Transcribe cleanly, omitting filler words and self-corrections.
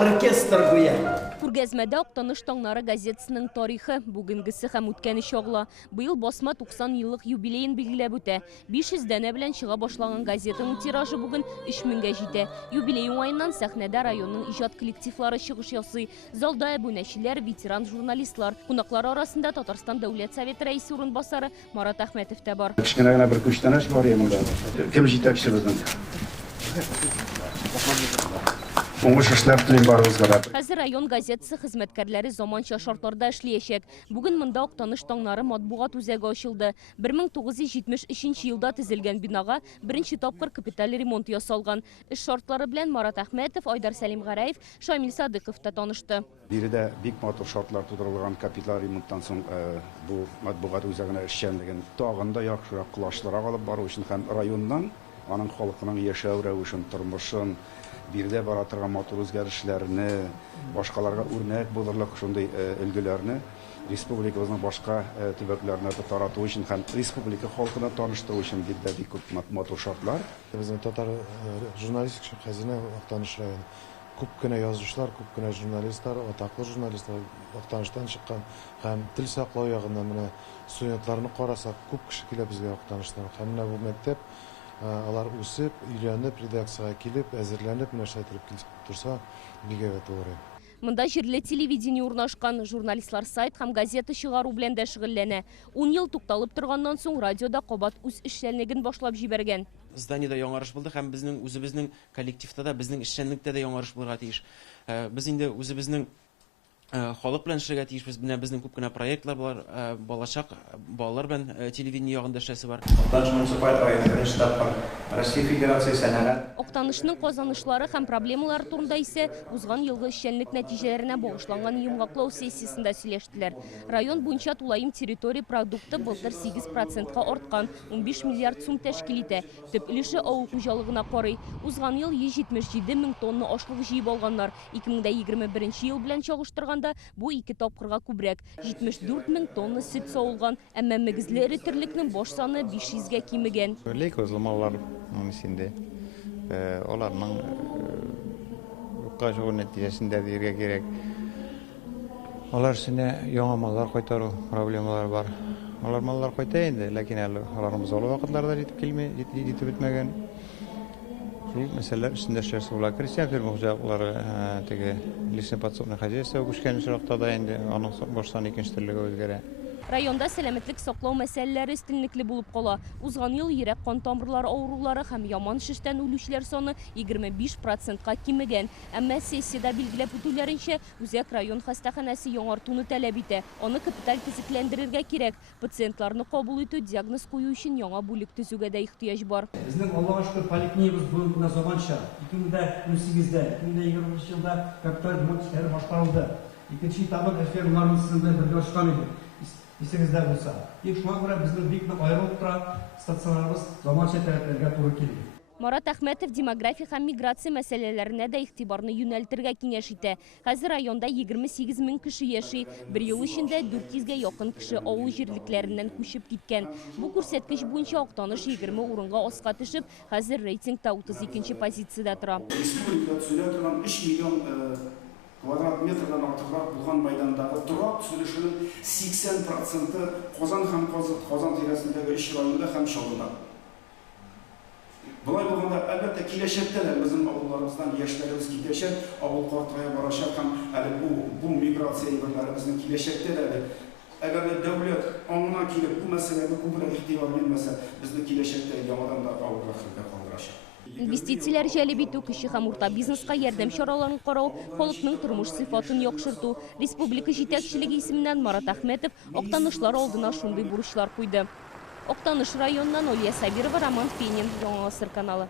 оркестр куя. Күргәзмәдә Актаныш таңнары газетасының тарихы, бүгенгесе һәм үткәне чагыла. Быел басма 90 еллык юбилейын билгеләп үтә. 500 дәнә белән чыга башлаган газетаның тиражы бүген 3000-гә җитә. Юбилей уңаеннан сәхнәдә районның иҗат коллективлары чыгыш ясый. Залда әбүнәчеләр, ветеран журналистлар. Кунаклар арасында Татарстан Дәүләт Советы рәисе урынбасары Марат Әхмәтов та бар. Кичкенә генә бер күчтәнәч бар янында. Кем җитәкчебезнең? Уңыш эшләр телим барыгызга. Хәзер район газетасы хезмәткәрләре заманча шартларда эшләячәк. Бүген монда Актаныш таңнары матбугат үзәге ачылды. 1973 елда төзелгән бинага беренче тапкыр капиталь ремонт ясалган. Эш шартлары белән Марат Әхмәтов, Айдар Сәлим Гәрәев, Шамил Садыйков та танышты. Биредә бик матур шартлар тудырылган капиталь ремонттан соң бу матбугат үзәгенә эшчәнлеген тагын да яхшырак кылачларга алып бару өчен һәм районнан аның халкының яшәү рәвешен, тормышын, биредә бара торган матур үзгәрешләрне, башкаларга үрнәк булырлык шундый өлгеләрне республикабызның башка төбәкләренә тарату өчен һәм республика халкына таныштыру өчен бик күп матур шартлар. Безнең татар журналистик хәзинә Актаныш районы. Күп кенә язучылар, күп кенә журналистлар, атаклы журналистлар Актаныштан чыккан һәм тел саклау ягында менә студентларны карасак, күп кеше килә безгә Актаныштан. Һәм менә бу мәктәп алар үсеп, өйрәнеп, редакциягә килеп, әзерләнеп, нәрсәтеп килеп турса, бик авыр. Монда җирле телевидение урнашкан, журналистлар сайт һәм газета чыгару белән дә шөгыльләнә. 10 ел тукталып торганнан соң радиода кабат үз эшчәнлеген башлап җибәргән. Зданиедә яңарыш булды һәм безнең үзебезнең коллективта да, безнең эшчәнлектә дә яңарыш булырга тиеш. Без инде үзебезнең халык белән эшләргә тиешбез. Безнең күп кенә проектлар бар, балачак балалар белән телевидение ягында эшләсе бар. Актанышның казанышлары һәм проблемалары турында исә узган елгы эшчәнлек нәтиҗәләренә багышланган йомгаклау сессиясендә сөйләштеләр. Район буенча тулаем территория продукты былтыр 8%-ка арткан, 15 миллиард сум тәшкил итә. Төп өлеше авыл хуҗалыгына карый. Узган ел 177 мең тонна ашлык җыеп алганнар. 2021 ел белән чагыштырганда бу 2 тапкырга күбрәк. 74 мең тонна сөт савылган, әмма мөгезле эретерлекнең баш саны 500-гә кимегән. Лейкозлымалар монысында оларның юкка нәтиҗәсендә биргә кирәк. Алар сине яңа маллар кайтару проблемалары бар. Алар маллар кайта инде, ләкин әле аларыбыз олы вакытларда җитеп бетмәгән. Шул мәсьәләләр өстендә эшләрсе була. Крестьян ферма хуҗалыклары теге лесное подсобное хозяйство күчкән чакта да инде аның баштан икенче төрлегә үзгәрә. Районда сәламәтлек саклау мәсьәләләре өстенлекле булып кала. Узган ел йөрәк кан тамырлары авырулары һәм яман шештән үлүчеләр саны 25%-ка кимегән. Әмма сессиядә билгеләп үтүләренчә, Үзәк район хастаханәсе яңартуны таләп итә. Аны капиталь төзекләндерергә кирәк. Пациентларны кабул итү, диагноз кую өчен яңа бүлек төзүгә дә ихтыяҗ бар. Безнең Аллаһка шөкер поликлиникабыз бүгенге заманча. 2018-дә, 2020 елда капиталь ремонт эшләре башланды. Икенче этабы фермаларның сында бергә ашкан иде. Исегездә булса. Шуңа күрә безнең бик нык аерылып тора, стационарыбыз заманча таләпләргә туры килә. Марат Әхмәтов демография һәм миграция мәсьәләләренә дә игътибарны юнәлтергә киңәш итә. Хәзер районда 28 мең кеше яши. Бер ел эчендә 400-гә якын кеше авыл җирлекләреннән күчеп киткән. Бу күрсәткеч буенча Актаныш 20 урынга аска төшеп, хәзер рейтингта 32-нче позициядә тора. Республикада сөйләп торган 3 миллион квадрат метрдан артыграк булган мәйдандагы торак төзелешенең 80%-ы Казан һәм Казан тирәсендәге 3 районда һәм Чаллыда. Булай булганда, әлбәттә, киләчәктә дә безнең авылларыбыздан яшьләребез китәчәк, авыл картая барачак һәм әле бу миграция әйберләре безнең киләчәктә дә әгәр дәүләт аңына килеп бу мәсьәләгә күбрәк игътибар бирмәсә, безнең киләчәктә яңадан да авыррак хәлгә калдырачак. Инвестицияләр җәлеп итү, кече һәм урта бизнеска ярдәм чараларын карау, халыкның тормыш сыйфатын яхшырту. Республика җитәкчелеге исеменнән Марат Әхмәтов Актанышлар алдына шундый бурычлар куйды. Актаныш районыннан Олия Сабирова, Роман Фенин, Яңа Гасыр каналы.